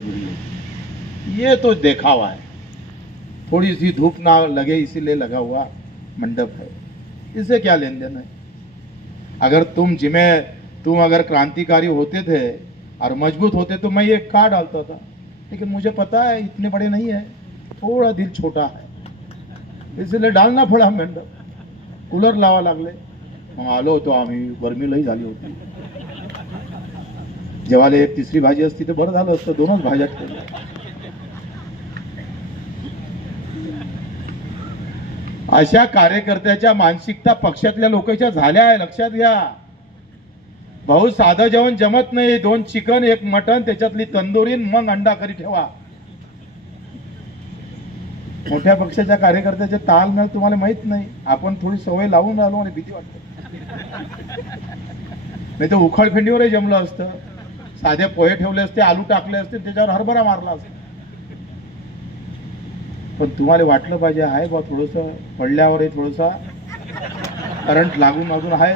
ये तो देखावा है, थोड़ी सी धूप ना लगे इसीलिए लगा हुआ मंडप है, इससे क्या लेन देन है। अगर तुम अगर क्रांतिकारी होते थे और मजबूत होते तो मैं ये कहा डालता था, लेकिन मुझे पता है इतने बड़े नहीं है, थोड़ा दिल छोटा है, इसलिए डालना पड़ा मंडप. कूलर लावा लागले. मग आलो होतो आम्ही, गरमी लई झाली होती. जेवायला एक तिसरी भाजी असती तर बरं झालं असतं, दोनच भाज्या ठेवल्या. अशा कार्यकर्त्याच्या मानसिकता पक्षातल्या लोकांच्या झाल्या आहे, लक्षात घ्या. भाऊ साधं जेवण जमत नाही, 2 चिकन 1 मटन त्याच्यातली तंदुरी मग अंडा करी ठेवा. मोठ्या पक्षाच्या कार्यकर्त्याचे तालमेल तुम्हाला माहित नाही. आपण थोडी सवय लावून राहिलो आणि भीती वाटते. नाही तर उखळफेंडीवरही जमलं असतं, साधे पोहे ठेवले असते, आलू टाकले असते, त्याच्यावर हरभरा मारला असता. पण तुम्हाला वाटलं पाहिजे आहे बा थोडंसं पडल्यावरही थोडंसं करंट लागून आहे.